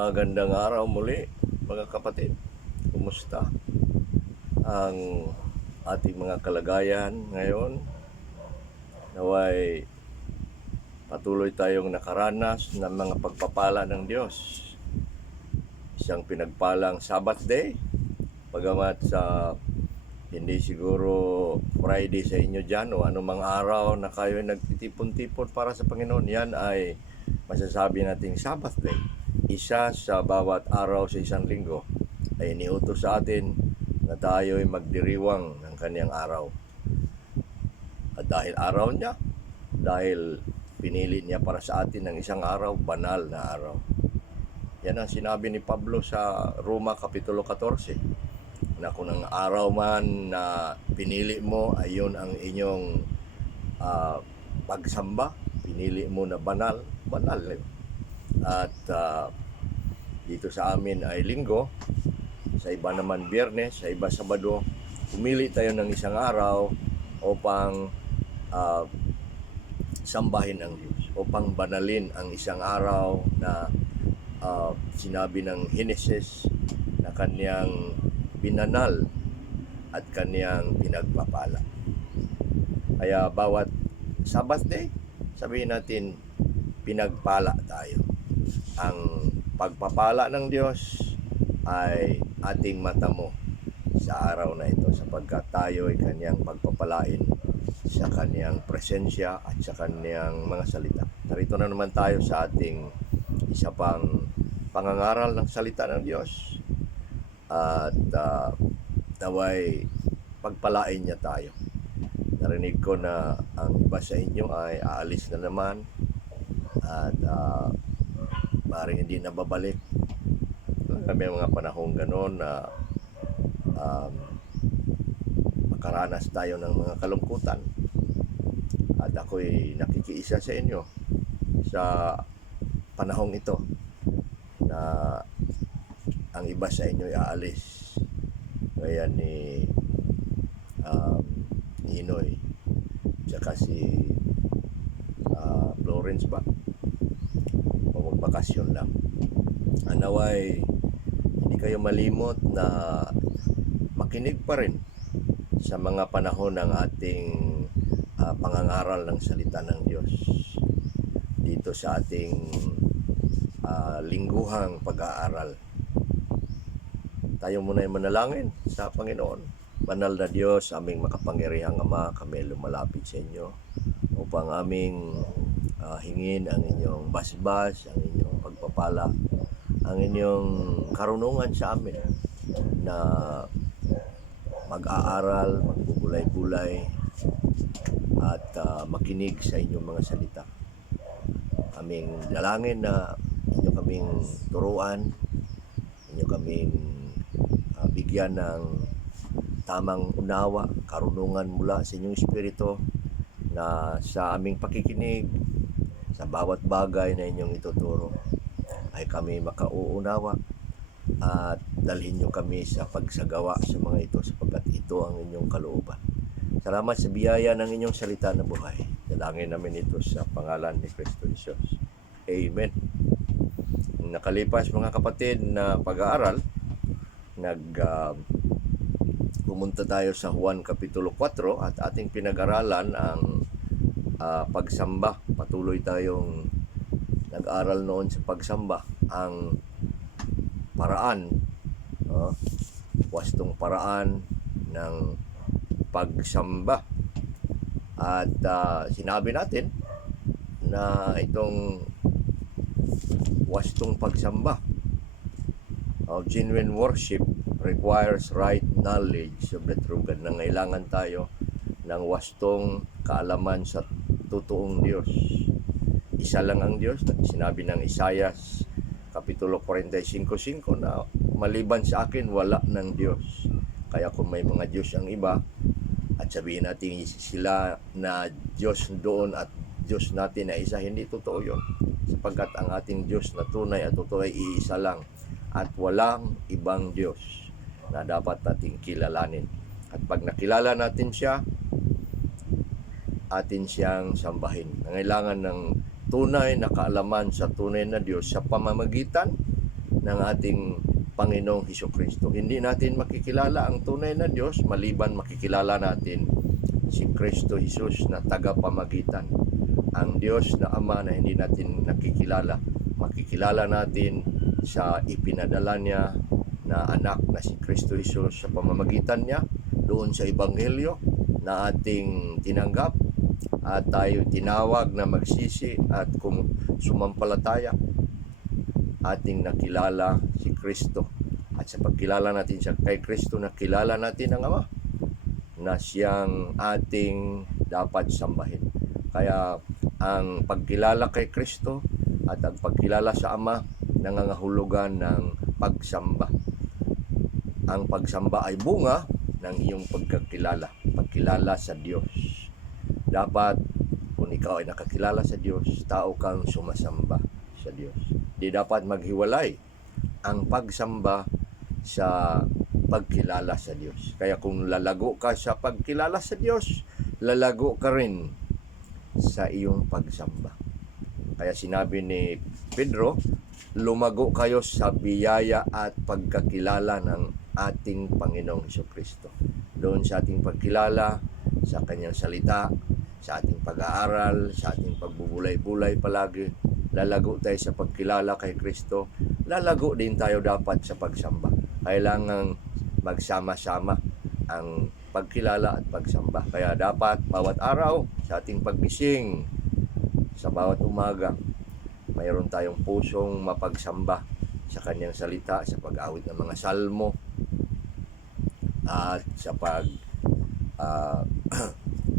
Magandang araw muli mga kapatid. Kumusta ang ating mga kalagayan ngayon? Naway patuloy tayong nakaranas ng mga pagpapala ng Diyos. Isang pinagpalang Sabbath Day, bagamat sa hindi siguro Friday sa inyo dyan o anumang araw na kayo nagtitipon-tipon para sa Panginoon, yan ay masasabi nating Sabbath Day. Isa sa bawat araw sa isang linggo ay iniutos sa atin na tayo ay magdiriwang ng kaniyang araw. At dahil araw niya, dahil pinili niya para sa atin ng isang araw, banal na araw. Yan ang sinabi ni Pablo sa Roma Kapitulo 14, na kung ang araw man na pinili mo ay yun ang inyong pagsamba, pinili mo na banal. At dito sa amin ay linggo, sa iba naman biyernes, sa iba sabado. Pumili tayo ng isang araw upang sambahin ang Diyos, upang banalin ang isang araw na sinabi ng Henesis na kaniyang binanal at kaniyang pinagpapala. Kaya bawat Sabbath Day, sabihin natin, pinagpala tayo. Ang pagpapala ng Diyos ay ating matamo sa araw na ito, sapagkat tayo ay kaniyang pagpapalain sa kaniyang presensya at sa kaniyang mga salita. Narito na naman tayo sa ating isa pang pangangaral ng salita ng Diyos. At naway pagpalain niya tayo. Narinig ko na ang iba sa inyo ay aalis na naman at maaaring hindi na babalik. Kami mga panahong gano'n na makaranas tayo ng mga kalungkutan. At ako'y nakikiisa sa inyo sa panahong ito na ang iba sa inyo ay aalis. Gaya ni Inoy tsaka si Florence ba, o magbakasyon lang. Anaway hindi kayo malimot na makinig pa rin sa mga panahon ng ating pangangaral ng salita ng Diyos dito sa ating lingguhang pag-aaral. Tayo muna ay manalangin sa Panginoon. Banal na Diyos, aming makapangyarihang Ama, kami lumalapit sa inyo upang aming hingin ang inyong basbas, ang inyong pagpapala, ang inyong karunungan sa amin na mag-aaral, magbubulay-bulay at makinig sa inyong mga salita. Aming dalangin na inyo kaming turuan, inyo kaming bigyan ng tamang unawa, karunungan mula sa inyong Espiritu, na sa aming pakikinig sa bawat bagay na inyong ituturo ay kami makauunawa at dalhin nyo kami sa pagsagawa sa mga ito, sapagkat ito ang inyong kalooban. Salamat sa biyaya ng inyong salita na buhay. Dalangin namin ito sa pangalan ni Kristo Jesus. Amen. Nakalipas mga kapatid na pag-aaral, pumunta tayo sa Juan Kapitulo 4 at ating pinag-aralan ang pagsamba. Patuloy tayong nag-aral noon sa pagsamba, ang paraan, wastong paraan ng pagsamba. At sinabi natin na itong wastong pagsamba, genuine worship requires right knowledge of the true God. Nangailangan tayo ng wastong kaalaman sa totoong Diyos. Isa lang ang Diyos. Sinabi ng Isaias Kapitulo 45:5 na maliban sa akin wala ng Diyos. Kaya kung may mga Diyos ang iba at sabihin natin sila na Diyos doon at Diyos natin na isa, hindi totoo yun. Sapagkat ang ating Diyos na tunay at totoo ay iisa lang at walang ibang Diyos na dapat nating kilalanin. At pag nakilala natin siya, atin siyang sambahin. Nangailangan ng tunay na kaalaman sa tunay na Diyos sa pamamagitan ng ating Panginoong Hesukristo. Hindi natin makikilala ang tunay na Diyos maliban makikilala natin si Kristo Jesus na tagapamagitan. Ang Diyos na Ama na hindi natin nakikilala, makikilala natin sa ipinadala niya na anak na si Kristo Jesus sa pamamagitan niya doon sa Ebanghelyo na ating tinanggap at tayo tinawag na magsisi at kung sumampalataya, ating nakilala si Kristo. At sa pagkilala natin siya kay Kristo, nakilala natin ang Ama na siyang ating dapat sambahin. Kaya ang pagkilala kay Kristo at ang pagkilala sa Ama nangangahulugan ng pagsamba. Ang pagsamba ay bunga ng iyong pagkilala sa Diyos. Dapat kung ikaw ay nakakilala sa Diyos, tao kang sumasamba sa Diyos. Di dapat maghiwalay ang pagsamba sa pagkilala sa Diyos. Kaya kung lalago ka sa pagkilala sa Diyos, lalago ka rin sa iyong pagsamba. Kaya sinabi ni Pedro, lumago kayo sa biyaya at pagkakilala ng ating Panginoong Hesukristo. Doon sa ating pagkilala, sa kanyang salita, sa ating pag-aaral, sa ating pagbubulay-bulay palagi, lalago tayo sa pagkilala kay Kristo, lalago din tayo dapat sa pagsamba. Kailangang magsama-sama ang pagkilala at pagsamba. Kaya dapat bawat araw sa ating paggising, sa bawat umaga, mayroon tayong pusong mapagsamba sa kanyang salita, sa pag-awit ng mga salmo, at sa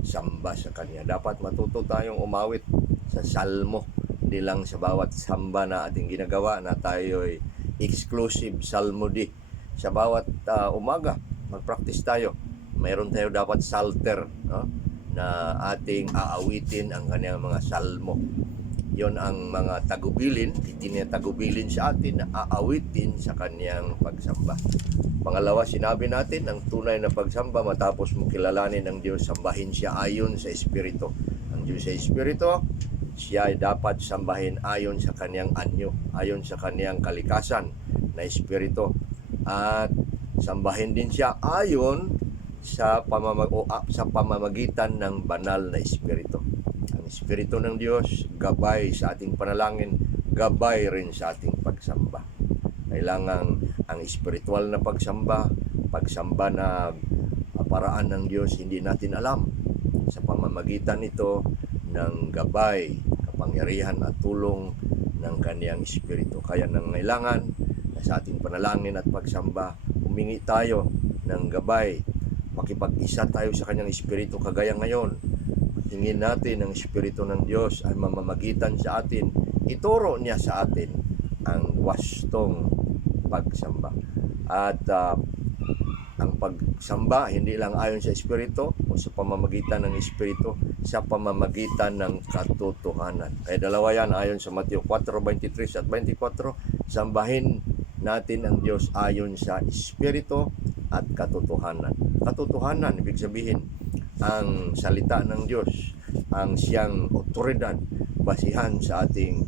samba sa kanya. Dapat matuto tayong umawit sa salmo, hindi lang sa bawat samba na ating ginagawa na tayo'y exclusive salmody. Sa bawat umaga, mag-practice tayo. Mayroon tayo dapat psalter, no? Na ating aawitin ang kanyang mga salmo. Yon ang mga tagubilin, itinatagubilin sa atin na aawitin sa kanyang pagsamba. Pangalawa, sinabi natin, ang tunay na pagsamba matapos mo kilalanin ang Diyos, sambahin siya ayon sa Espiritu. Ang Diyos sa Espiritu, siya ay dapat sambahin ayon sa kanyang anyo, ayon sa kanyang kalikasan na Espiritu. At sambahin din siya ayon sa pamamagitan ng banal na Espiritu. Ang Espiritu ng Diyos, gabay sa ating panalangin, gabay rin sa ating pagsamba. Kailangan ang espiritual na pagsamba na paraan ng Diyos, hindi natin alam. Sa pamamagitan nito ng gabay, kapangyarihan at tulong ng kaniyang Espiritu. Kaya nangailangan na sa ating panalangin at pagsamba, humingi tayo ng gabay, makipag-isa tayo sa kanyang Espiritu kagaya ngayon. Hingin natin ang Espiritu ng Diyos ay mamamagitan sa atin, ituro niya sa atin ang wastong pagsamba. At ang pagsamba hindi lang ayon sa Espiritu o sa pamamagitan ng Espiritu, sa pamamagitan ng katotohanan. Kaya dalawa yan ayon sa Mateo 4:23 at 24, sambahin natin ang Diyos ayon sa Espiritu at katotohanan. Katotohanan, ibig sabihin, ang salita ng Diyos, ang siyang otoridad, basihan sa ating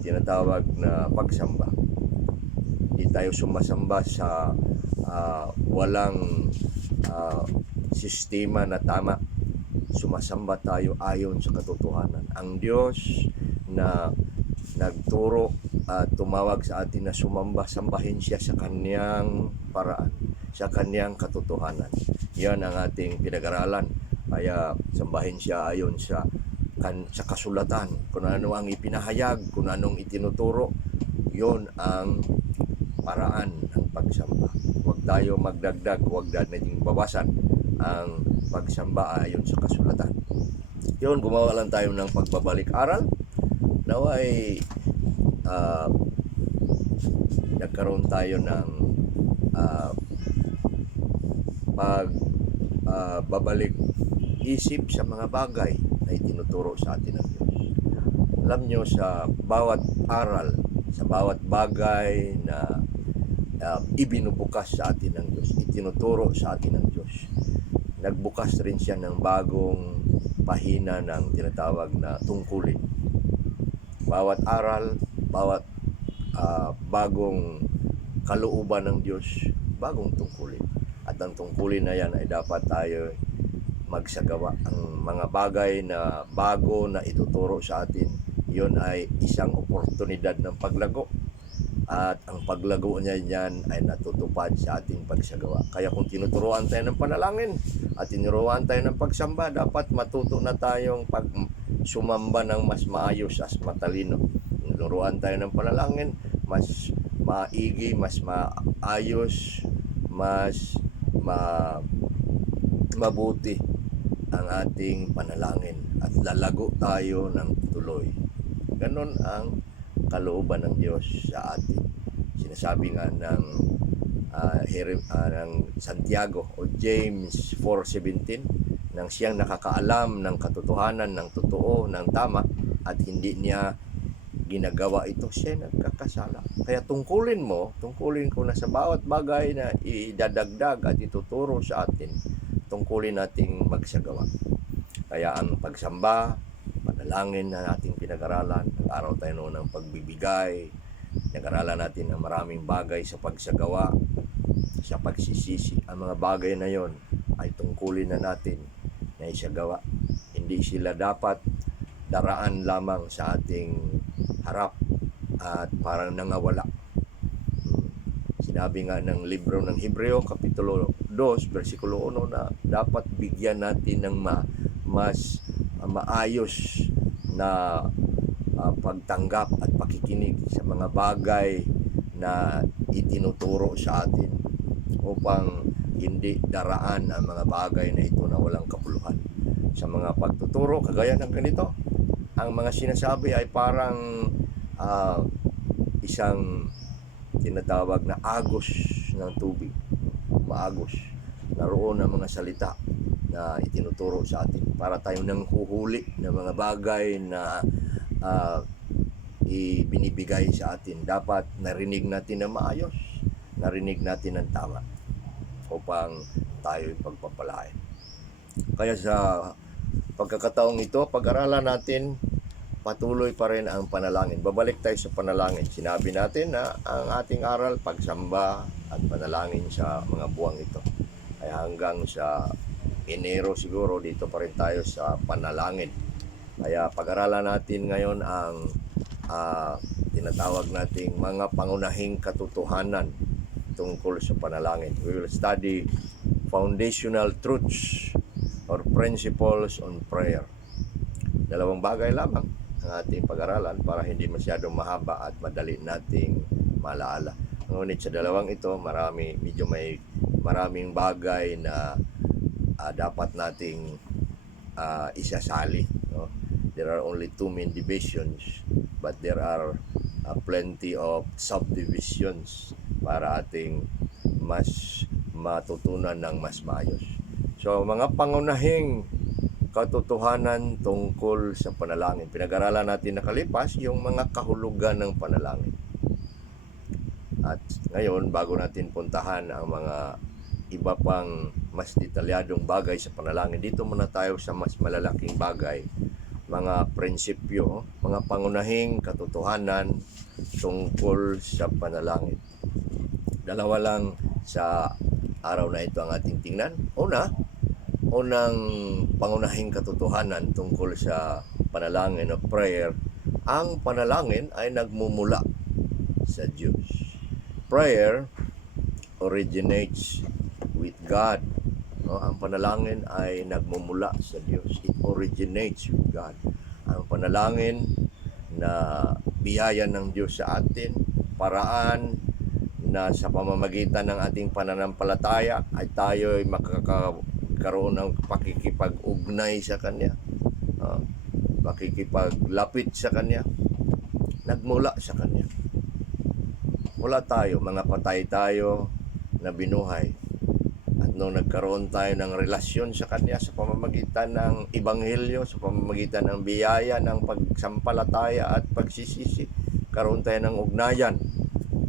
tinatawag na pagsamba. Hindi tayo sumasamba sa walang sistema na tama. Sumasamba tayo ayon sa katotohanan. Ang Diyos na nagturo at tumawag sa atin na sumamba, sambahin siya sa kanyang paraan, sa kanyang katotohanan. Yan ang ating pinag-aralan. Kaya sambahin siya ayon sa kasulatan, kung ano ang ipinahayag, kung anong itinuturo, yon ang paraan ng pagsamba. Huwag tayo magdagdag, huwag natin bawasan ang pagsamba ayon sa kasulatan. Yon, gumawa lang tayo ng pagbabalik-aral. Naway nagkaroon tayo ng pagbabalik isip sa mga bagay na itinuturo sa atin ng Diyos. Alam nyo, sa bawat aral, sa bawat bagay na ibinubukas sa atin ng Diyos, itinuturo sa atin ng Diyos, nagbukas rin siya ng bagong pahina ng tinatawag na tungkulin. Bawat aral, bawat bagong kalooban ng Diyos, bagong tungkulin. At ang tungkulin na yan ay dapat tayo magsagawa. Ang mga bagay na bago na ituturo sa atin, yon ay isang oportunidad ng paglago. At ang paglago niya yan ay natutupad sa ating pagsagawa. Kaya kung tinuturuan tayo ng panalangin at tinuruan tayo ng pagsamba, dapat matuto na tayong sumamba ng mas maayos at matalino. Tinuruan tayo ng panalangin, mas maigi, mas maayos, mas mabuti ang ating panalangin at lalago tayo ng tuloy. Ganon ang kalooban ng Diyos sa atin. Sinasabi nga ng Santiago o James 4:17 nang siyang nakakaalam ng katotohanan, ng totoo, ng tama at hindi niya ginagawa ito, siya nagkakasala. Kaya tungkulin ko na sa bawat bagay na idadagdag at ituturo sa atin, tungkulin nating magsagawa. Kaya ang pagsamba, panalangin na nating pinag-aralan, nag-araw tayo noon ng pagbibigay, nag-aralan natin ng maraming bagay sa pagsagawa, sa pagsisisi. Ang mga bagay na yon ay tungkulin na natin na isagawa. Hindi sila dapat daraan lamang sa ating harap at parang nangawala. Sinabi nga ng libro ng Hebreo, Kapitulo 2, versikulo 1 na dapat bigyan natin ng mas maayos na pagtanggap at pakikinig sa mga bagay na itinuturo sa atin upang hindi daraan ang mga bagay na ito na walang kabuluhan. Sa mga pagtuturo, kagaya ng ganito, ang mga sinasabi ay parang isang tinatawag na agos ng tubig. Maagos. Naroon ang mga salita na itinuturo sa atin para tayo nang huhuli ng mga bagay na ibinibigay sa atin. Dapat narinig natin na maayos, narinig natin ng tama upang tayo pagpapalain. Kaya sa pagkakataong ito, pag-aralan natin, patuloy pa rin ang panalangin. Babalik tayo sa panalangin. Sinabi natin na ang ating aral, pagsamba at panalangin sa mga buwang ito. Kaya hanggang sa Enero siguro, dito pa rin tayo sa panalangin. Kaya pag-aralan natin ngayon ang tinatawag nating mga pangunahing katotohanan tungkol sa panalangin. We will study foundational truths or principles on prayer. Dalawang bagay lamang ang ating pag-aralan para hindi masyadong mahaba at madali nating malaala. Ngunit sa dalawang ito, may maraming bagay na dapat nating isasali. No? There are only two main divisions, but there are plenty of subdivisions para ating mas matutunan ng mas maayos. So, mga pangunahing katotohanan tungkol sa panalangin. Pinag-aralan natin nakalipas yung mga kahulugan ng panalangin. At ngayon, bago natin puntahan ang mga iba pang mas detalyadong bagay sa panalangin, dito muna tayo sa mas malalaking bagay, mga prinsipyo, mga pangunahing katotohanan tungkol sa panalangin. Dalawa lang sa araw na ito ang ating tingnan. Unang pangunahing katotohanan tungkol sa panalangin o prayer, ang panalangin ay nagmumula sa Diyos. Prayer originates with God. No? Ang panalangin ay nagmumula sa Diyos. It originates with God. Ang panalangin na biyaya ng Diyos sa atin, paraan na sa pamamagitan ng ating pananampalataya ay tayo ay makakaroon ng pakikipag-ugnay sa Kanya, pakikipaglapit sa Kanya, nagmula sa Kanya. Wala tayo, mga patay tayo na binuhay. At nung nagkaroon tayo ng relasyon sa Kanya sa pamamagitan ng Ebanghelyo, sa pamamagitan ng biyaya ng pagsampalataya at pagsisisi, karoon tayo ng ugnayan.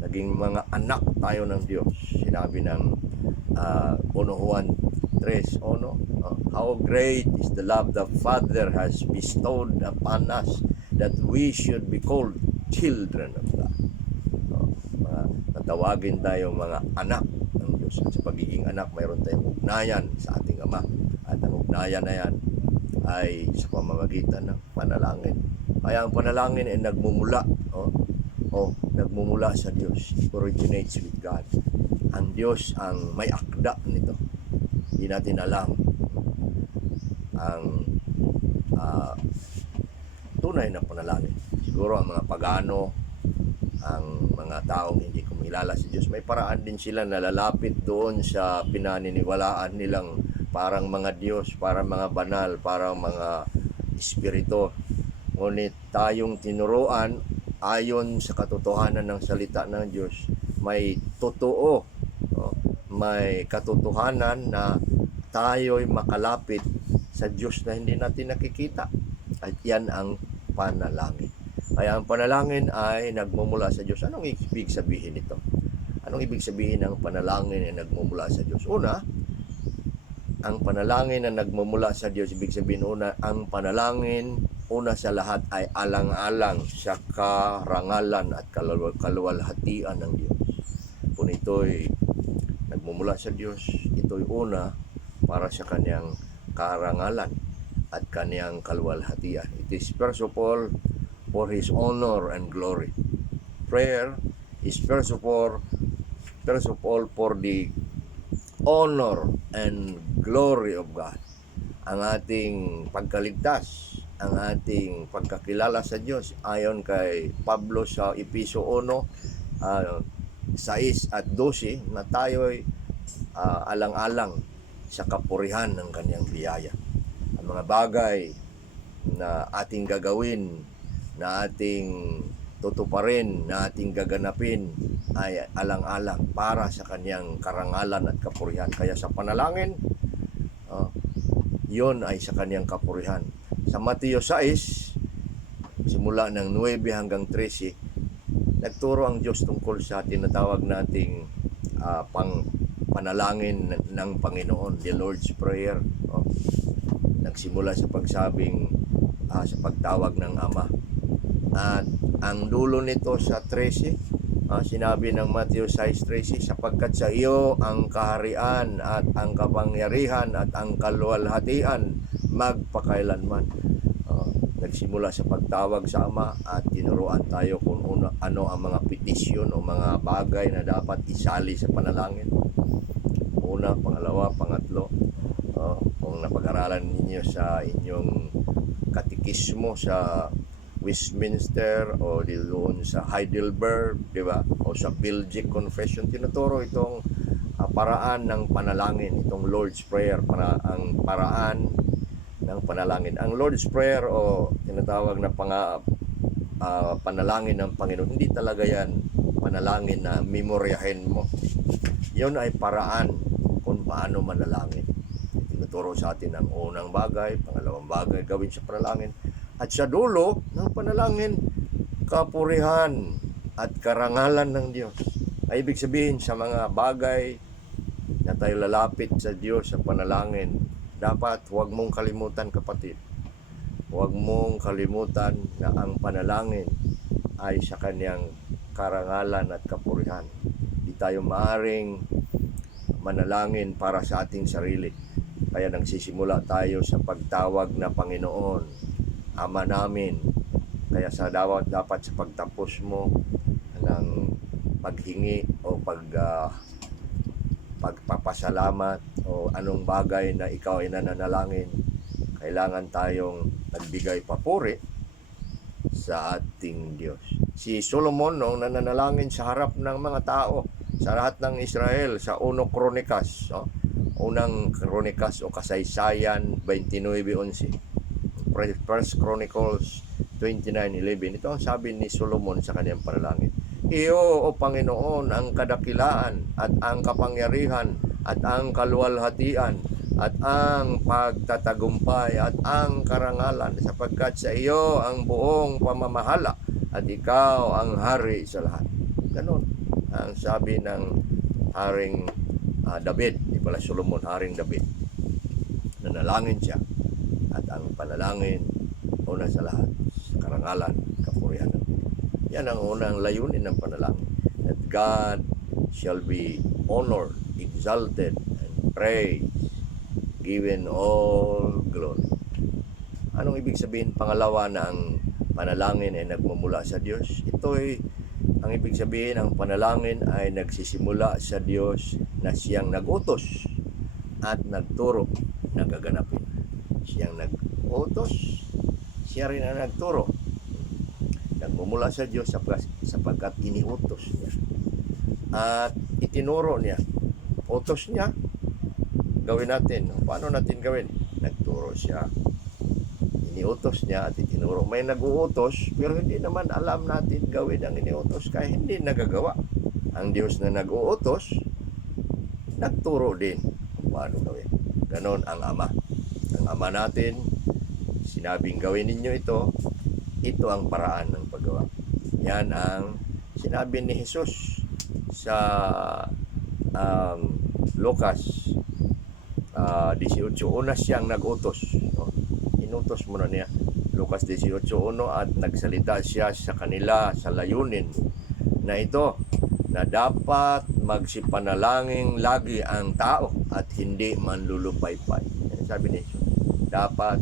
Naging mga anak tayo ng Diyos. Sinabi ng 1 Juan 3:1, how great is the love the Father has bestowed upon us that we should be called children of God. tawagin tayong mga anak ng Diyos. At sa pagiging anak, mayroon tayong ugnayan sa ating Ama. At ang ugnayan na yan ay sa pamamagitan ng panalangin. Kaya ang panalangin ay nagmumula, nagmumula sa Diyos. It originates with God. Ang Diyos ang may akda nito. Hindi natin alam ang tunay na panalangin. Siguro ang mga pagano, ang mga taong hindi kumilala si Diyos, may paraan din sila na lalapit doon sa pinaniniwalaan nilang parang mga Diyos, parang mga banal, parang mga espiritu. Ngunit tayong tinuruan ayon sa katotohanan ng salita ng Diyos, may totoo, may katotohanan na tayo'y makalapit sa Diyos na hindi natin nakikita. At yan ang panalangin. Kaya ang panalangin ay nagmumula sa Diyos. Anong ibig sabihin nito? Anong ibig sabihin ng panalangin ay nagmumula sa Diyos? Una, ang panalangin na nagmumula sa Diyos, ibig sabihin ang panalangin, una sa lahat ay alang-alang sa karangalan at kaluwalhatian ng Diyos. Kung ito'y nagmumula sa Diyos, ito'y una para sa kanyang karangalan at kanyang kaluwalhatian. It is first of all for His honor and glory. Prayer is first of all for the honor and glory of God. Ang ating pagkaligtas, ang ating pagkakilala sa Diyos, ayon kay Pablo sa Epeso 1, 6 at 12, na tayo'y alang-alang sa kapurihan ng kanyang biyaya. Ang mga bagay na ating gagawin, na ating tutuparin, na ating gaganapin ay alang-alang para sa kanyang karangalan at kapurihan. Kaya sa panalangin, yon ay sa kanyang kapurihan. Sa Mateo 6, simula ng 9 hanggang 13, nagturo ang Diyos tungkol sa tinatawag nating panalangin ng Panginoon, the Lord's Prayer. Nagsimula sa pagsabing, sa pagtawag ng Ama. At ang dulo nito sa 13, sinabi ng Matthew 6:13, sapagkat sa iyo ang kaharian at ang kapangyarihan at ang kaluwalhatian magpakailanman. Nagsimula sa pagtawag sa Ama at tinuruan tayo kung ano ang mga petisyon o mga bagay na dapat isali sa panalangin. Una, pangalawa, pangatlo. Kung napag-aralan ninyo sa inyong katikismo sa Westminster o doon sa Heidelberg, di ba? O sa Belgic Confession, tinuturo itong paraan ng panalangin, itong Lord's Prayer, ang paraan ng panalangin. Ang Lord's Prayer o tinatawag na panalangin ng Panginoon, hindi talaga yan panalangin na memoryahin mo. Yun ay paraan kung paano manalangin. Tinuturo sa atin ang unang bagay, pangalawang bagay gawin sa panalangin. At sa dulo ng panalangin, kapurihan at karangalan ng Diyos. Ay ibig sabihin sa mga bagay na tayo lalapit sa Diyos sa panalangin, dapat huwag mong kalimutan, kapatid. Huwag mong kalimutan na ang panalangin ay sa kanyang karangalan at kapurihan. Di tayo maaring manalangin para sa ating sarili. Kaya nagsisimula tayo sa pagtawag na Panginoon, Ama namin. Kaya dapat sa pagtapos mo ng paghingi o pagpapasalamat o anong bagay na ikaw ay nananalangin, kailangan tayong nagbigay papuri sa ating Diyos. Si Solomon noong nananalangin sa harap ng mga tao, sa lahat ng Israel, sa unang Kronikas o Kasaysayan 29:11. First Chronicles 29:11. Ito ang sabi ni Solomon sa kanyang panalangin. Iyo, o Panginoon, ang kadakilaan at ang kapangyarihan at ang kaluwalhatian at ang pagtatagumpay at ang karangalan, sapagkat sa iyo ang buong pamamahala at ikaw ang hari sa lahat. Ganon ang sabi ng Haring David, di pala Solomon, Haring David. Nanalangin siya. At ang panalangin, una sa lahat, sa karangalan, kapurihan. Yan ang unang layunin ng panalangin. That God shall be honored, exalted, and praised, given all glory. Anong ibig sabihin pangalawa na ang panalangin ay nagmumula sa Diyos? Ang ibig sabihin, ang panalangin ay nagsisimula sa Diyos na siyang nagutos at nagturo na gaganapin. Siyang nagutos, siya rin ang nagturo. Nagmumula sa Diyos sapagkat iniutos niya. At itinuro niya. Utos niya, gawin natin. Paano natin gawin? Nagturo siya. Iniutos niya at itinuro. May nag-uutos, pero hindi naman alam natin gawin ang iniutos kaya hindi nagagawa. Ang Diyos na nag-uutos, nagturo din kung paano gawin. Ganon ang Ama. Ang Ama natin, sinabing gawin ninyo ito ang paraan ng paggawa. Yan ang sinabi ni Jesus sa Lucas 18. Una siyang nag-utos. No? Inutos muna niya. Lucas 18:1 at nagsalita siya sa kanila sa layunin na ito, na dapat magsipanalangin lagi ang tao at hindi manlulupaypay. Sabi ni Jesus, dapat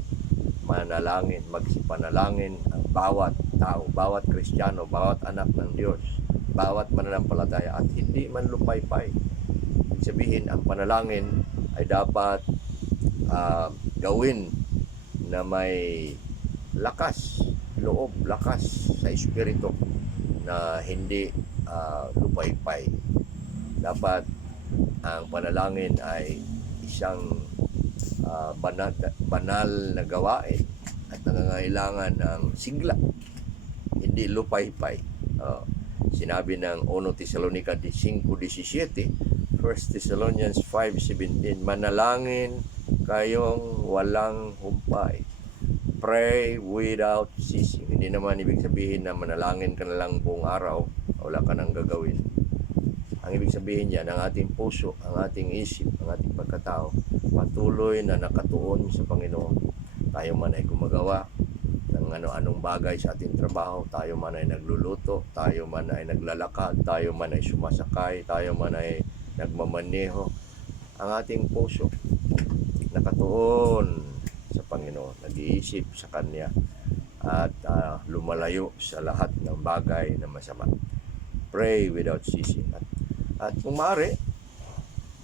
manalangin, magsipanalangin ang bawat tao, bawat Kristiyano, bawat anak ng Diyos, bawat mananampalataya at hindi manlupaypay. Ibig sabihin, ang panalangin ay dapat gawin na may lakas, loob, lakas sa espiritu na hindi lupaypay. Dapat ang panalangin ay isang banal na gawain at nangangailangan ng sigla, hindi lupaypay. Sinabi ng 1 Thessalonica 5:17, 1 Thessalonians 5:17, manalangin kayong walang humpay. Pray without ceasing. Hindi naman ibig sabihin na manalangin ka na lang buong araw, wala ka nang gagawin. Ang ibig sabihin niya, ng ating puso, ang ating isip, ang ating pagkatao, patuloy na nakatuon sa Panginoon. Tayo man ay gumagawa ng ano-anong bagay sa ating trabaho, tayo man ay nagluluto, tayo man ay naglalakad, tayo man ay sumasakay, tayo man ay nagmamaneho. Ang ating puso, nakatuon sa Panginoon, nag-iisip sa Kanya, at lumalayo sa lahat ng bagay na masama. Pray without ceasing. At kung maaari,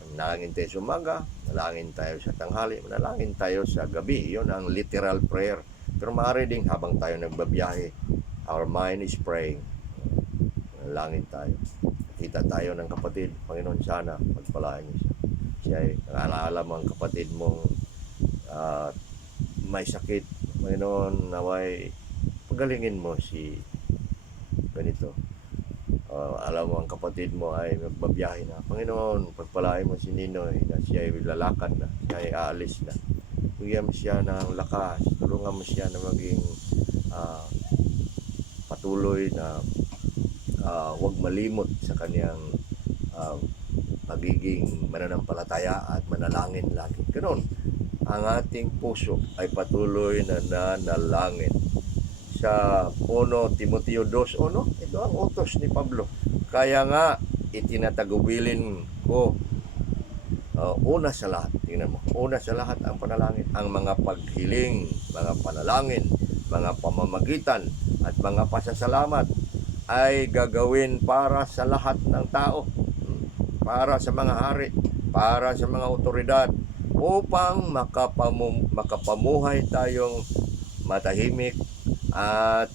manalangin tayo sa umaga, manalangin tayo sa tanghali, manalangin tayo sa gabi. Yun ang literal prayer. Pero maaari din habang tayo nagbabiyahe, our mind is praying. Manalangin tayo. Nakita tayo ng kapatid, Panginoon sana, pagpalaan niyo siya. Siya ay naalala mo ang kapatid mong may sakit. Panginoon, naway pagalingin mo si ganito. Alam mo ang kapatid mo ay magbabiyahe na. Panginoon, pagpalain mo si Ninoy na siya ay lalakad na, siya ay aalis na. Bigyan mo siya ng lakas, tulungan mo siya na maging patuloy na huwag malimot sa kanyang pagiging mananampalataya at manalangin lagi. Ganoon, ang ating puso ay patuloy na nanalangin. Sa 1 Timoteo 2:1, ito ang utos ni Pablo. Kaya nga, itinatagubilin ko una sa lahat, tingnan mo, una sa lahat ang panalangin, ang mga paghiling, mga panalangin, mga pamamagitan, at mga pasasalamat ay gagawin para sa lahat ng tao, para sa mga hari, para sa mga otoridad, upang makapamuhay tayong matahimik at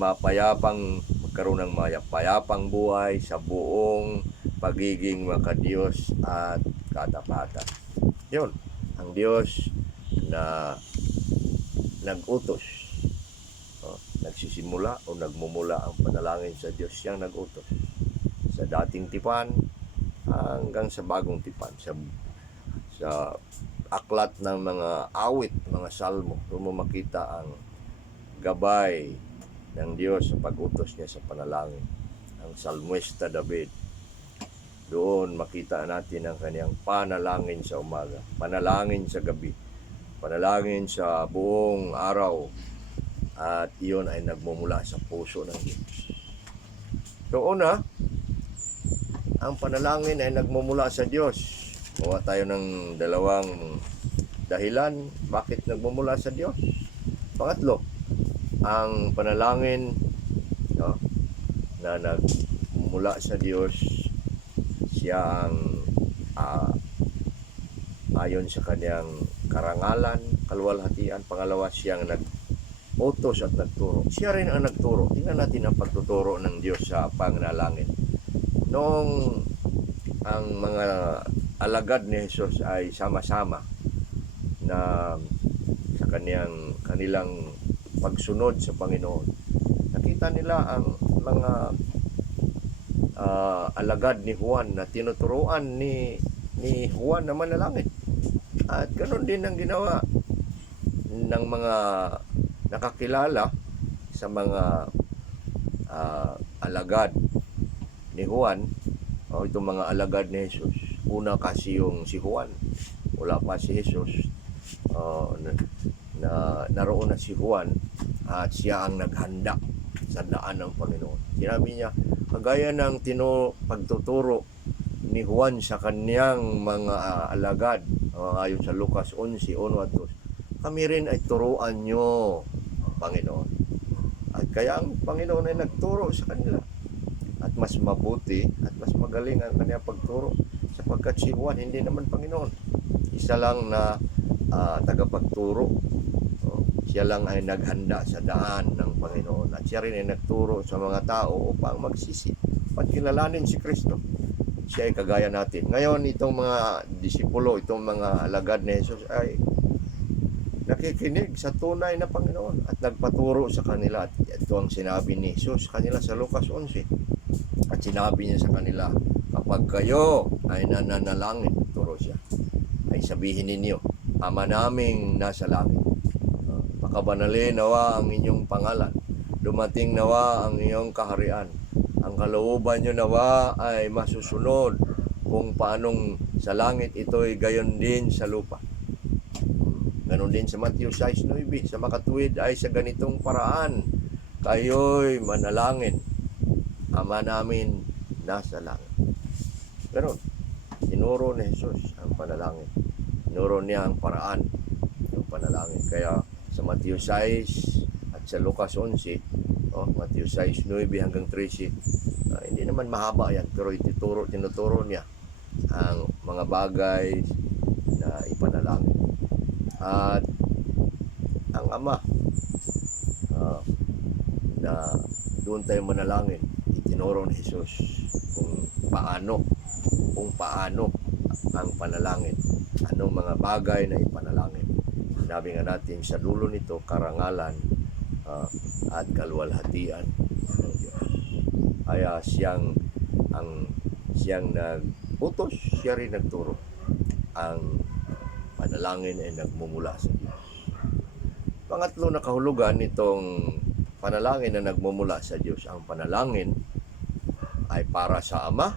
magkaroon ng mapayapang buhay sa buong pagiging makadiyos at katapatan. Yun, ang Diyos na nag-utos. Nagsisimula o nagmumula ang panalangin sa Diyos, siyang nag-utos. Sa dating tipan hanggang sa bagong tipan. Sa aklat ng mga awit, mga salmo, doon mo makita ang gabay ng Diyos sa pag-utos niya sa panalangin. Ang Salmista David, doon makita natin ang kanyang panalangin sa umaga, panalangin sa gabi, panalangin sa buong araw, at iyon ay nagmumula sa puso ng Diyos. So una, ang panalangin ay nagmumula sa Diyos. Gawa tayo ng dalawang dahilan bakit nagmumula sa Diyos. Pangatlo, ang panalangin, no, na nagmula sa Diyos, siya ang ayon sa kanyang karangalan, kaluwalhatian. Pangalawa, siyang nag-utos at nagturo. Siya rin ang nagturo. Tingnan natin ang pagtuturo ng Diyos sa panalangin. Noong ang mga alagad ni Jesus ay sama-sama na sa kanilang pagsunod sa Panginoon, nakita nila ang mga alagad ni Juan na tinuturuan ni Juan na manalangin. At ganoon din ang ginawa ng mga nakakilala sa mga alagad ni Juan, o itong mga alagad ni Jesus. Una kasi yung si Juan, wala pa si Jesus, naroon na si Juan at siya ang naghanda sa daan ng Panginoon. Sinabi niya, kagaya ng pagtuturo ni Juan sa kanyang mga alagad, ayon sa Lucas 11:1 at 2, kami rin ay turuan nyo, Panginoon. At kaya ang Panginoon ay nagturo sa kanila. At mas mabuti at mas magaling ang kanyang pagturo, sapagkat si Juan hindi naman Panginoon. Isa lang na tagapagturo. Siya lang ay naghanda sa daan ng Panginoon. At siya rin ay nagturo sa mga tao upang magsisi at kilalanin si Kristo. Siya ay kagaya natin. Ngayon, itong mga disipulo, itong mga alagad ni Jesus ay nakikinig sa tunay na Panginoon at nagpaturo sa kanila. At ito ang sinabi ni Jesus kanila sa Lucas 11. At sinabi niya sa kanila, kapag kayo ay nananalangin, turo siya, ay sabihin ninyo, Ama naming nasa langit, makabanalin nawa ang inyong pangalan, dumating nawa ang iyong kaharian, ang kalooban nyo nawa ay masusunod kung paanong sa langit ito'y gayon din sa lupa. Ganon din sa Matthew 6:9, sa makatuwid ay sa ganitong paraan kayo'y manalangin, Ama namin nasa langit. Ganon, tinuro ni Jesus ang panalangin. Tinuro niya ang paraan ng panalangin. Kaya sa Matthew 6 at sa Lucas 11, Matthew 6:9 hanggang 13, hindi naman mahaba yan, pero tinuturo niya ang mga bagay na ipanalangin. At ang Ama, na doon tayo manalangin, itinuro ni Jesus kung paano ang panalangin, anong mga bagay na ipanalangin. Sinabi nga natin sa dulo nito, karangalan at kaluwalhatian ng Diyos. Kaya siyang nag-utos, siya rin nagturo. Ang panalangin ay nagmumula sa Diyos. Pangatlo na kahulugan nitong panalangin na nagmumula sa Diyos. Ang panalangin ay para sa Ama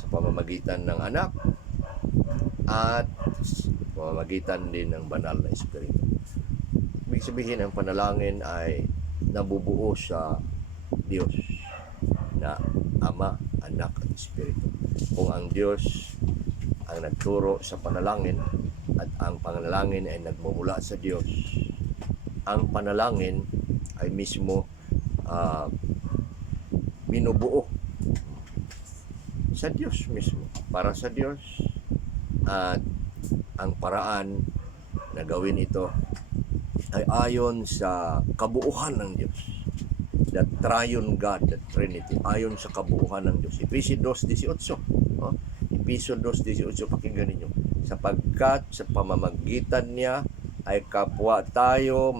sa pamamagitan ng Anak at pamamagitan din ng banal na Espiritu. Ibig sabihin, ang panalangin ay nabubuo sa Diyos na Ama, Anak at Espiritu. Kung ang Diyos ang nagturo sa panalangin at ang panalangin ay nagmumula sa Diyos, ang panalangin ay mismo binubuo sa Diyos mismo, para sa Diyos. At ang paraan na gawin ito ay ayon sa kabuuhan ng Diyos. The Triune God, the Trinity, ayon sa kabuuhan ng Diyos. Efesios 2:18. Efesios 2:18, pakinggan ninyo. Sapagkat sa pamamagitan niya ay kapwa tayo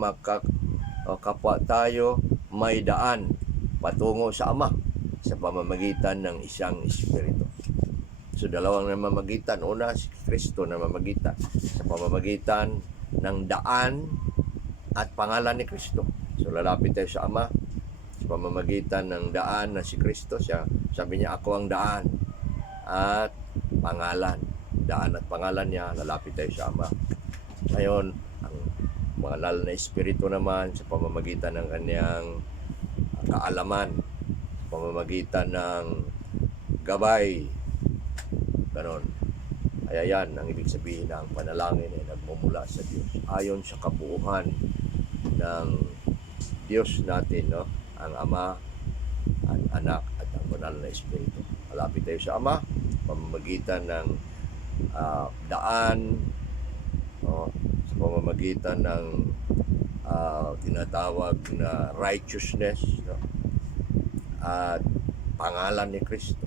may daan patungo sa Ama sa pamamagitan ng isang Espiritu. So, dalawang namamagitan. Una, si Kristo namamagitan sa pamamagitan ng daan at pangalan ni Kristo. So, lalapit tayo sa Ama sa pamamagitan ng daan na si Kristo. Sabi niya, ako ang daan at pangalan. Daan at pangalan niya, lalapit tayo sa Ama. Ngayon, ang banal na Espiritu naman sa pamamagitan ng kanyang kaalaman, sa pamamagitan ng gabay Ganon. Kaya yan, ang ibig sabihin na ang panalangin ay nagmumula sa Diyos. Ayon sa kabuuan ng Diyos natin, no? Ang Ama, ang Anak, at ang Banal na Espiritu. Malapit tayo sa Ama, pamamagitan ng daan, no? Sa pamamagitan ng tinatawag na righteousness, no? At pangalan ni Kristo,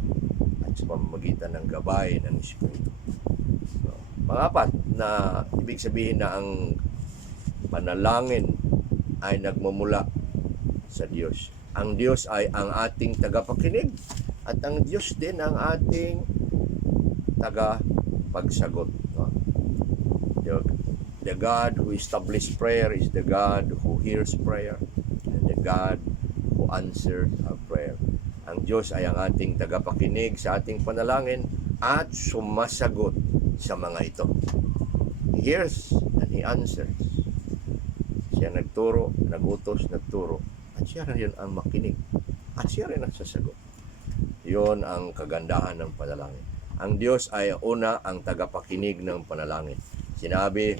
at sa pamamagitan ng gabay ng Espiritu. So, pangapat na ibig sabihin na ang panalangin ay nagmumula sa Diyos. Ang Diyos ay ang ating tagapakinig at ang Diyos din ang ating tagapagsagot. No? The God who established prayer is the God who hears prayer and the God who answers our prayer. Ang Diyos ay ang ating tagapakinig sa ating panalangin at sumasagot sa mga ito. He hears and He answers. Siya nagturo, nagutos, nagturo. At siya rin ang makinig. At siya rin ang sasagot. Yun ang kagandahan ng panalangin. Ang Diyos ay una ang tagapakinig ng panalangin. Sinabi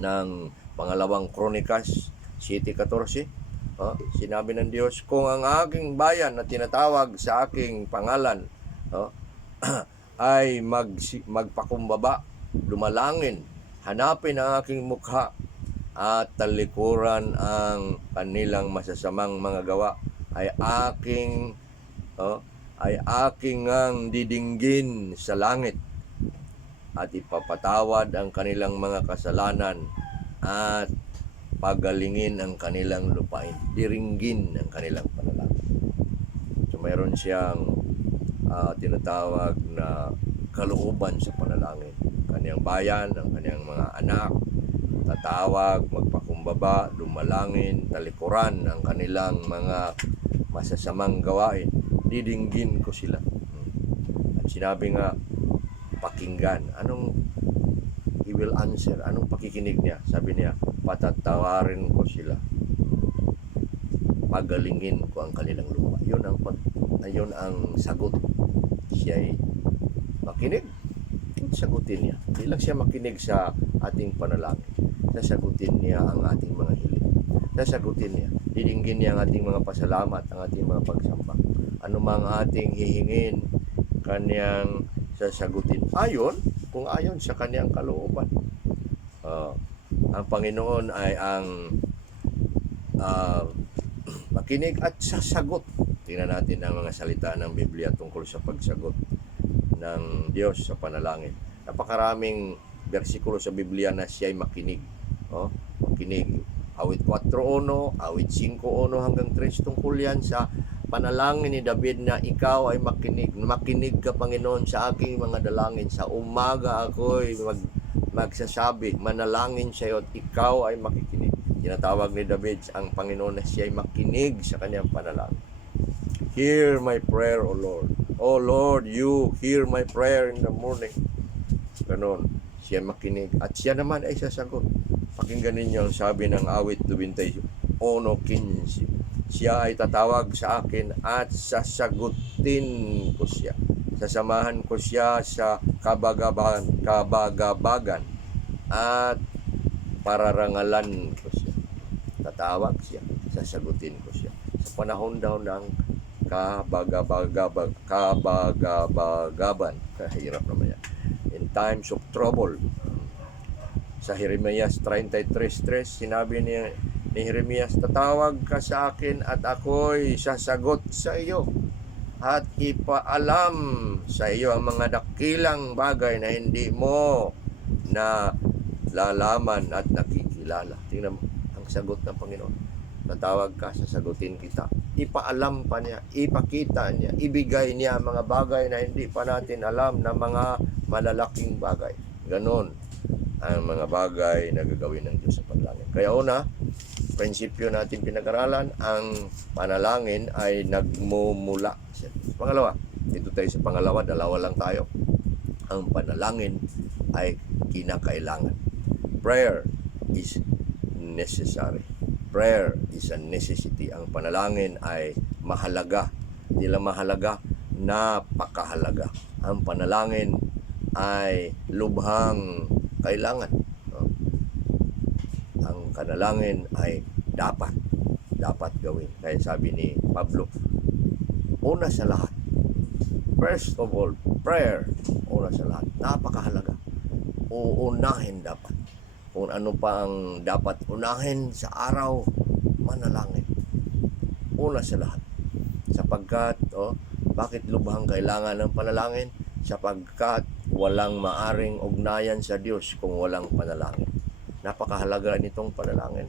ng pangalawang Kronikas 7:14, sinabi ng Diyos, kung ang aking bayan na tinatawag sa aking pangalan ay magpakumbaba, lumalangin, hanapin ang aking mukha at talikuran ang kanilang masasamang mga gawa, ay aking ang didinggin sa langit at ipapatawad ang kanilang mga kasalanan at pagalingin ang kanilang lupain, diringgin ang kanilang panalangin. So mayroon siyang tinatawag na kalooban sa panalangin. Kanyang bayan, ang kanyang mga anak, tatawag, magpakumbaba, lumalangin, talikuran ang kanilang mga masasamang gawain, didinggin ko sila. At sinabi nga, pakinggan. He will answer. Anong pakikinig niya? Sabi niya, patatawarin ko sila. Pagalingin ko ang kanilang lupa. Yun ang sagot. Siya ay makinig. Sagutin niya. Hindi lang siya makinig sa ating panalangin. Sasagutin niya ang ating mga hiling. Sasagutin niya. Didinggin niya ang ating mga pasalamat, ang ating mga pagsamba. Ano mang ating hihingin, kanyang sasagutin kung ayon sa kanyang kalooban. Ang Panginoon ay ang makinig at sasagot. Tingnan natin ang mga salita ng Biblia tungkol sa pagsagot ng Diyos sa panalangin. Napakaraming bersikulo sa Biblia na siya ay makinig. Makinig. Awit 4:1, awit 5:1 hanggang 3 tungkol yan sa panalangin ni David na ikaw ay makinig. Makinig ka, Panginoon, sa aking mga dalangin. Sa umaga ako'y magsasabi, manalangin sa iyo at ikaw ay makikinig. Tinatawag ni David ang Panginoon na siya ay makinig sa kanyang panalangin. Hear my prayer, O Lord. O Lord, you hear my prayer in the morning. Ganon. Siya makinig at siya naman ay sasagot. Pakinggan ninyo ang sabi ng awit 21:15. Siya ay tatawag sa akin at sasagutin ko siya. Sasamahan ko siya sa kabagabagan at pararangalan ko siya. Tatawag siya, sasagutin ko siya. Sa panahon daw ng kabagabagan, kahirap naman yan. In times of trouble, sa Jeremias 33:3, sinabi ni Jeremias, tatawag ka sa akin at ako'y sasagot sa iyo at ipaalam sa iyo ang mga dakilang bagay na hindi mo na lalaman at nakikilala. Tingnan mo ang sagot ng Panginoon. Tatawag ka, sasagutin kita. Ipaalam pa niya, ipakita niya, ibigay niya ang mga bagay na hindi pa natin alam na mga malalaking bagay. Ganon ang mga bagay na gagawin ng Diyos sa panalangin. Kaya una, prinsipyo natin pinag-aralan, ang panalangin ay nagmumula. Pangalawa, dito tayo sa pangalawa, dalawa lang tayo. Ang panalangin ay kinakailangan. Prayer is necessary. Prayer is a necessity. Ang panalangin ay mahalaga. Hindi lang mahalaga, napakahalaga. Ang panalangin ay lubhang kailangan. No? Ang panalangin ay dapat gawin. Kaya sabi ni Pablo, una sa lahat, first of all, prayer. Una sa lahat, napakahalaga. Uunahin dapat. Kung ano pa ang dapat unahin sa araw, manalangin. Una sa lahat. Sapagkat, bakit lubhang kailangan ng panalangin? Sapagkat walang maaring ugnayan sa Diyos kung walang panalangin. Napakahalaga nitong panalangin.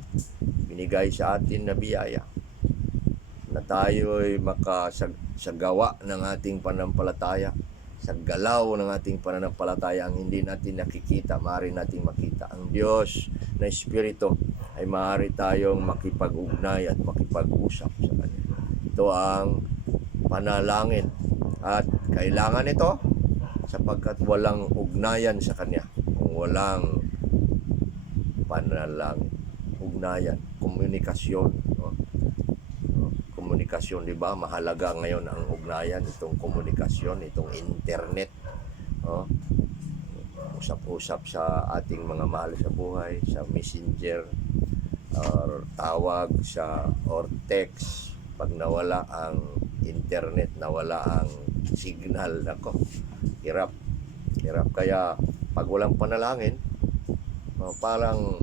Binigay sa atin na biyaya na tayo'y makasagawa ng ating pananampalataya, sa galaw ng ating pananampalataya ang hindi natin nakikita, maaari nating makita. Ang Diyos na Espiritu ay maaari tayong makipag-ugnay at makipag-usap sa Kanya. Ito ang panalangin at kailangan ito sapagkat walang ugnayan sa Kanya kung walang panalangin. Ugnayan, komunikasyon, no? Komunikasyon, di ba? Mahalaga ngayon ang ugnayan, itong komunikasyon, itong internet, no? Usap-usap sa ating mga mahal sa buhay, sa messenger, or tawag or text. Pag nawala ang internet, nawala ang signal, nako, hirap. Kaya pag walang panalangin, parang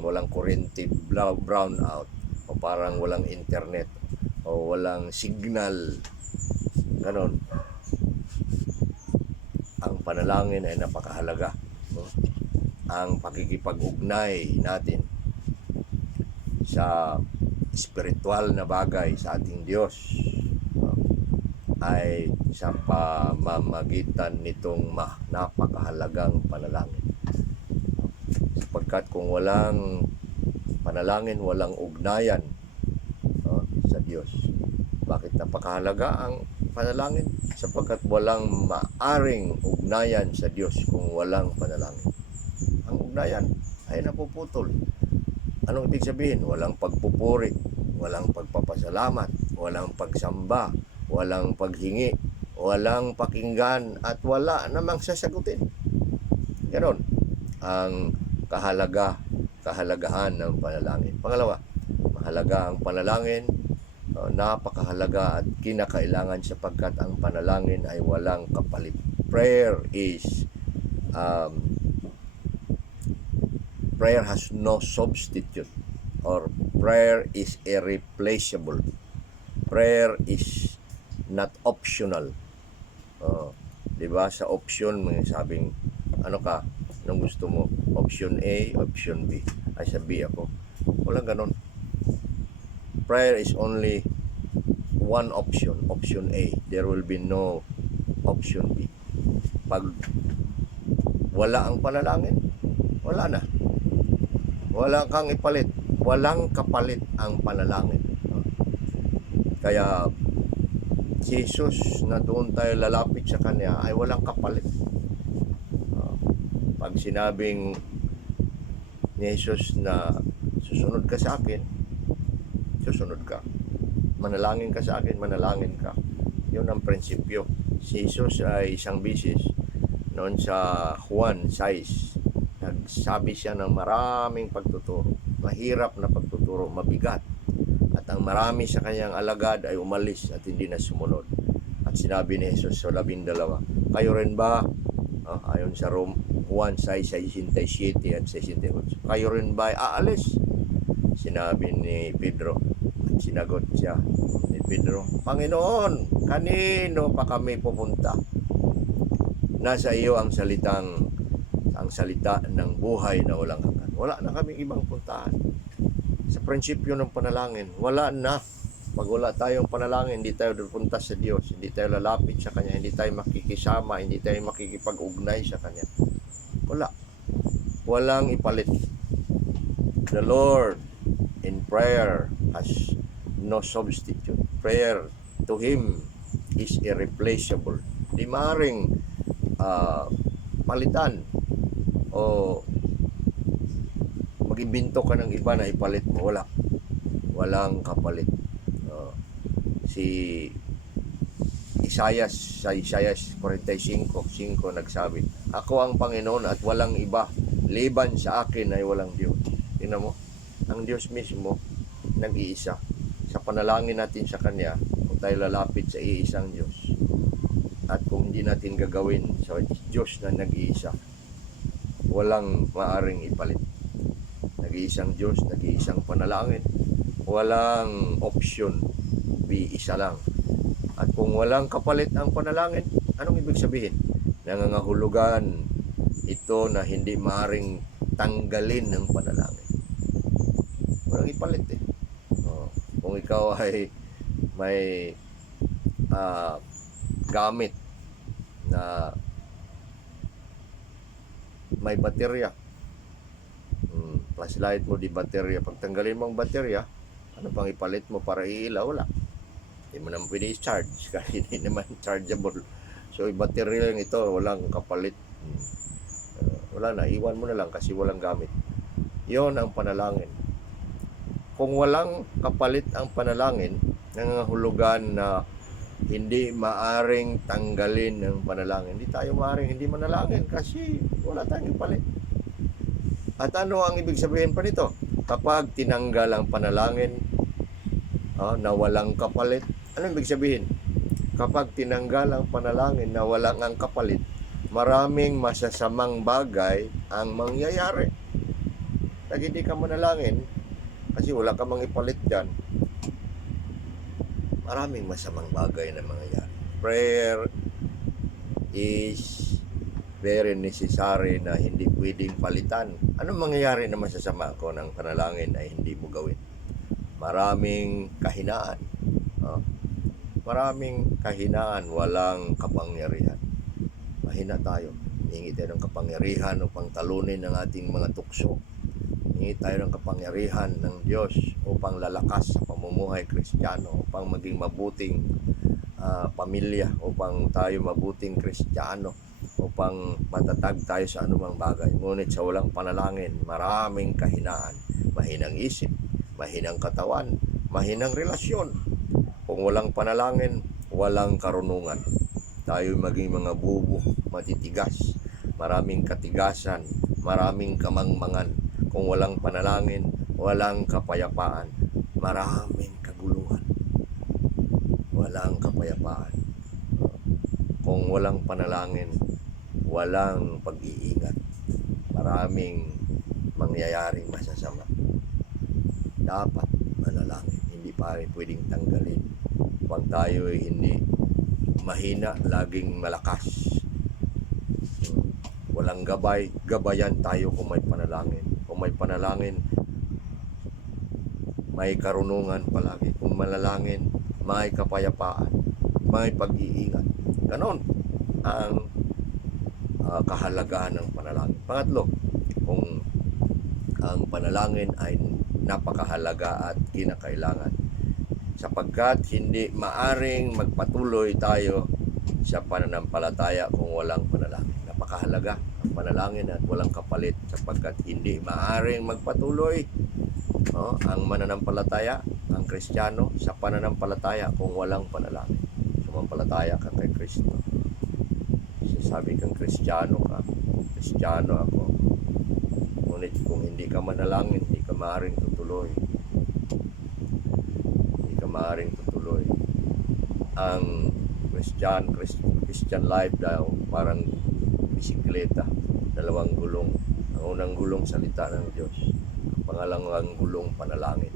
walang kuryente, brown out, o parang walang internet, o walang signal, ganon. Ang panalangin ay napakahalaga, no? Ang pakikipag-ugnay natin sa spiritual na bagay sa ating Diyos, no, ay sa pamamagitan nitong napakahalagang panalangin. Sapagkat kung walang panalangin, walang ugnayan, no, sa Diyos. Bakit napakahalaga ang panalangin? Sapagkat walang maaring ugnayan sa Diyos kung walang panalangin. Ang ugnayan ay napuputol. Anong ibig sabihin? Walang pagpupuri, walang pagpapasalamat, walang pagsamba, walang paghingi, walang pakinggan, at wala namang sasagutin. Ganon ang kahalagahan ng panalangin. Pangalawa, mahalaga ang panalangin, napakahalaga at kinakailangan sapagkat ang panalangin ay walang kapalit. Prayer has no substitute, or prayer is irreplaceable. Prayer is not optional. Diba? Sa option, may sabing, anong gusto mo? Option A, option B. Ay, sa B ako. Walang ganon. Prayer is only one option, option A. There will be no option B. Pag wala ang panalangin, wala na. Wala kang ipalit. Walang kapalit ang panalangin. Kaya si Jesus, na doon tayo lalapit sa Kanya, ay walang kapalit. Pag sinabing ni Jesus na susunod ka sa akin, susunod ka. Manalangin ka sa akin, manalangin ka. Yun ang prinsipyo. Si Jesus ay isang bisis noon sa Juan 6. Nagsabi siya ng maraming pagtuturo. Mahirap na pagtuturo, mabigat. At ang marami sa kanyang alagad ay umalis at hindi na sumunod. At sinabi ni Jesus sa 12, kayo rin ba? Ayon sa Juan 6:67 at 68. Kayo rin ba aalis? Sinabi ni Pedro. At sinagot siya ni Pedro, Panginoon, kanino pa kami pupunta? Nasa iyo ang salita ng buhay na walang hanggan. Wala na kaming ibang puntahan. Sa prinsipyo ng panalangin, wala na. Pag wala tayong panalangin, hindi tayo pupunta sa Diyos, hindi tayo lalapit sa Kanya, hindi tayo makikisama, hindi tayo makikipag-ugnay sa Kanya. Wala. Walang ipalit. The Lord in prayer has no substitute. Prayer to Him is irreplaceable. Di maaaring palitan o mag-ibinto ka ng iba na ipalit mo. Walang kapalit. Si Isayas, sa Isayas 45:5 nagsabi, "Ako ang Panginoon at walang iba, liban sa akin ay walang Diyos." Tingnan mo, ang Diyos mismo nag-iisa. Sa panalangin natin sa Kanya, kung tayo lalapit sa iisang Diyos, at kung hindi natin gagawin sa Diyos na nag-iisa, walang maaring ipalit. Nag-iisang Diyos, nag-iisang panalangin, walang option, isa lang. At kung walang kapalit ang panalangin, anong ibig sabihin? Nangangahulugan ito na hindi maaring tanggalin ng panalangin. Walang ipalit eh. Kung ikaw ay may gamit na may baterya, flashlight mo di baterya, pag tanggalin mo ang baterya, ano pang ipalit mo para iilaw? Wala. Hindi mo naman pwede i-charge kasi hindi naman chargeable. So baterya lang ito, walang kapalit. Wala na, iwan mo na lang kasi walang gamit. Yon ang panalangin. Kung walang kapalit ang panalangin, nangangahulugan na hindi maaring tanggalin ng panalangin. Hindi tayo maaring hindi manalangin kasi wala tayong ipalit. At ano ang ibig sabihin pa nito? Kapag tinanggal ang panalangin na walang kapalit, ano ibig sabihin? Kapag tinanggal ang panalangin na walang ang kapalit, maraming masasamang bagay ang mangyayari. Pag hindi ka manalangin, kasi wala ka mang ipalit dyan, maraming masamang bagay na mangyayari. Prayer is very necessary na hindi pwedeng palitan. Anong mangyayari na masasama kung ang panalangin ay hindi mo gawin? Maraming kahinaan. Maraming kahinaan, walang kapangyarihan. Mahina tayo. Hingi tayo ng kapangyarihan upang talunin ang ating mga tukso. Hingi tayo ng kapangyarihan ng Diyos upang lalakas sa pamumuhay Kristiyano, upang maging mabuting pamilya, upang tayo mabuting Kristiyano, upang matatag tayo sa anumang bagay. Ngunit sa walang panalangin, maraming kahinaan. Mahinang isip, mahinang katawan, mahinang relasyon. Kung walang panalangin, walang karunungan. Tayo maging mga bubo, matitigas, maraming katigasan, maraming kamangmangan. Kung walang panalangin, walang kapayapaan, maraming kaguluhan, walang kapayapaan. Kung walang panalangin, walang pag-iingat, maraming mangyayaring masasama. Dapat manalangin, hindi pa rin pwedeng tanggalin. Huwag tayo hindi mahina, laging malakas. Walang gabay, gabayan tayo kung may panalangin. Kung may panalangin, may karunungan palagi. Kung manalangin, may kapayapaan, may pag-iingat. Ganon ang kahalagahan ng panalangin. Pangatlo, kung ang panalangin ay napakahalaga at kinakailangan, sapagkat hindi maaring magpatuloy tayo sa pananampalataya kung walang panalangin. Napakahalaga ang panalangin at walang kapalit, sapagkat hindi maaring magpatuloy ang mananampalataya, ang Kristiyano, sa pananampalataya kung walang panalangin. Sumampalataya ka kay Kristo. Sabi kang Kristiyano ka, Kristiyano ako. Ngunit kung hindi ka manalangin, hindi ka maaring tutuloy. Maaring tutuloy. Ang Christian life daw parang bisikleta, dalawang gulong. Ang unang gulong, salita ng Diyos. Ang pangalawang gulong, panalangin.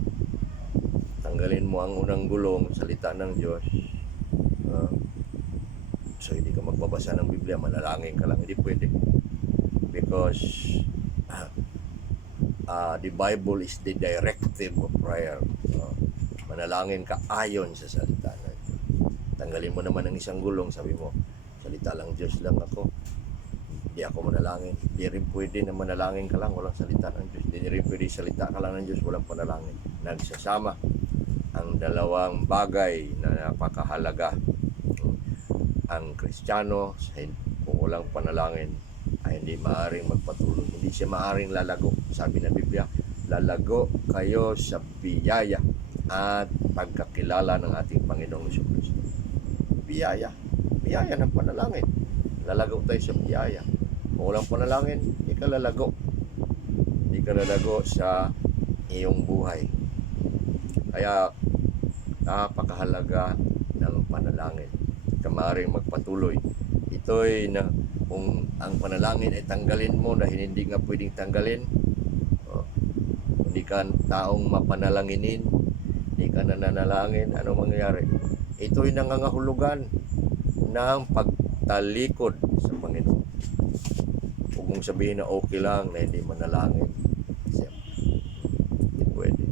Tanggalin mo ang unang gulong, salita ng Diyos. So hindi ka magbabasa ng Biblia, manalangin ka lang. Hindi pwede. Because the Bible is the directive of prayer. Manalangin ka ayon sa salita ng Diyos. Tanggalin mo naman ang isang gulong, sabi mo, salita lang Diyos lang ako. Hindi ako manalangin. Hindi rin pwede na manalangin ka lang, walang salita ng Diyos. Hindi rin pwede salita ka lang ng Diyos, walang panalangin. Nagsasama ang dalawang bagay na napakahalaga. Ang Kristiyano, kung walang panalangin, ay hindi maaring magpatuloy. Hindi siya maaring lalago. Sabi ng Biblia, lalago kayo sa biyaya at pagkakilala ng ating Panginoong Jesucristo. Biyaya. Biyaya ng panalangin. Lalago tayo sa biyaya. Kung walang panalangin, hindi ka lalago. Hindi ka lalago sa iyong buhay. Kaya napakahalaga ng panalangin. Kamaring magpatuloy. Ito'y na kung ang panalangin ay tanggalin mo dahil hindi nga pwedeng tanggalin, hindi ka taong mapanalanginin, hindi ka nananalangin, ano mangyayari? Ito'y nangangahulugan ng pagtalikod sa Panginoon. Huwag mong sabihin na okay lang na hindi manalangin. Hindi pwede.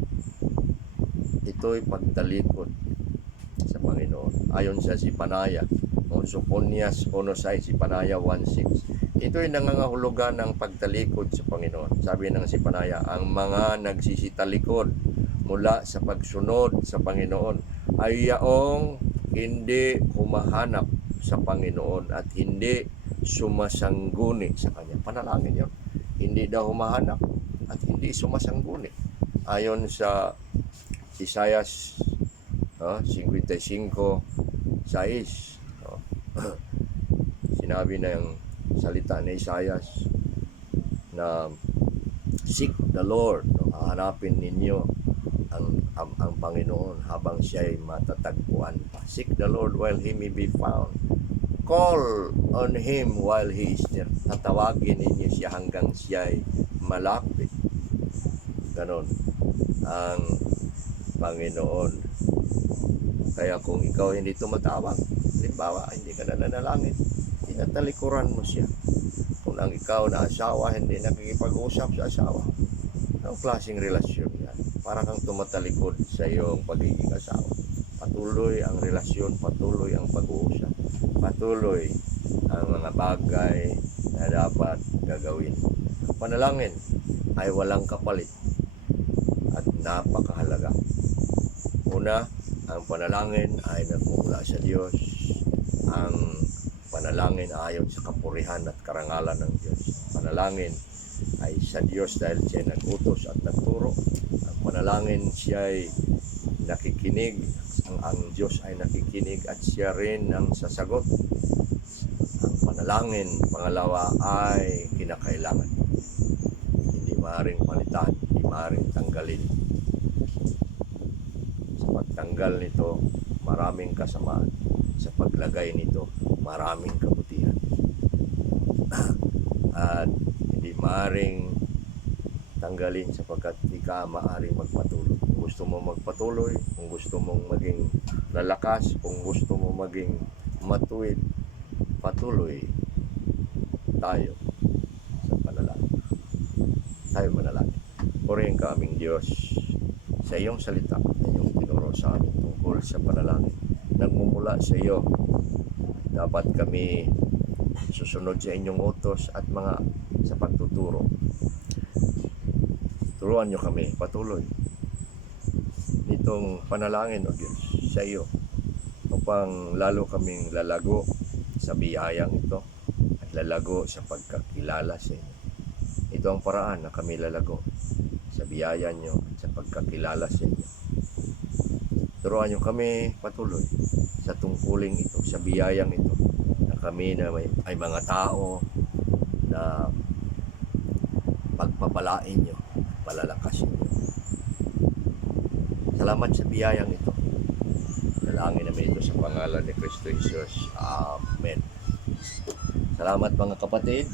Ito'y pagtalikod sa Panginoon. Ayon sa Sipanaya, Soponias 1.6, Sipanaya 1.6. Ito'y nangangahulugan ng pagtalikod sa Panginoon. Sabi ng Sipanaya, ang mga nagsisitalikod mula sa pagsunod sa Panginoon ay yaong hindi humahanap sa Panginoon at hindi sumasangguni sa Kanya. Panalangin yun. Hindi daw humahanap at hindi sumasangguni. Ayon sa Isaias 55:6, sinabi na yung salita ni Isaias na seek the Lord, hahanapin ninyo ang Panginoon habang siya'y matatagpuan pa. Seek the Lord while He may be found. Call on Him while He is near. Tatawagin ninyo siya hanggang siya'y malapit. Ganon ang Panginoon. Kaya kung ikaw hindi tumatawag, halimbawa, hindi ka na nanalangin, tinatalikuran mo siya. Kung ang ikaw na asawa, hindi nakikipag-usap sa asawa, anong klaseng relasyon yan? Para kang tumatalikod sa iyong pagiging asawa. Patuloy ang relasyon, patuloy ang pag-uusap, patuloy ang mga bagay na dapat gagawin. Ang panalangin ay walang kapalit at napakahalaga. Una, ang panalangin ay nagmumula sa Diyos. Ang panalangin ayon sa kapurihan at karangalan ng Diyos. Panalangin ay sa Diyos dahil siya nagutos at nagturo. Ang panalangin siya ay nakikinig. Ang Diyos ay nakikinig at siya rin ang sasagot. Ang panalangin, pangalawa, ay kinakailangan. Hindi maaaring palitan, hindi maaaring tanggalin. Sa pagtanggal nito, maraming kasamaan. Sa paglagay nito, maraming kabutihan. At hindi maaaring tanggalin sapagkat di ka maaaring magpatuloy. Kung gusto mo magpatuloy, kung gusto mong maging lalakas, kung gusto mo maging matuwid, patuloy tayo sa panalangin. Tayo manalangin. Purihin ka aming Diyos sa iyong salita na iyong tinuro sa amin tungkol sa panalangin. Nagmumula sa iyo. Dapat kami susunod sa inyong utos at mga sa pagtuturo. Turuan niyo kami patuloy nitong panalangin, O Diyos, sa iyo upang lalo kaming lalago sa biyayang ito at lalago sa pagkakilala sa inyo. Ito ang paraan na kami lalago sa biyaya niyo at sa pagkakilala sa inyo. Turuan niyo kami patuloy sa tungkuling ito, sa biyayang ito, na kami na ay mga tao na pagpapalain niyo, palalakasin niyo. Salamat sa biyayang ito. Dalangin namin ito sa pangalan ni Kristo Jesus. Amen. Salamat mga kapatid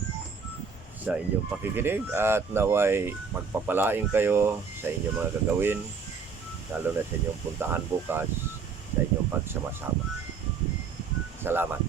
sa inyong pakikinig at naway magpapalain kayo sa inyong mga gagawin, lalo na sa inyong puntahan bukas, sa inyong pagsama-sama. Salamat.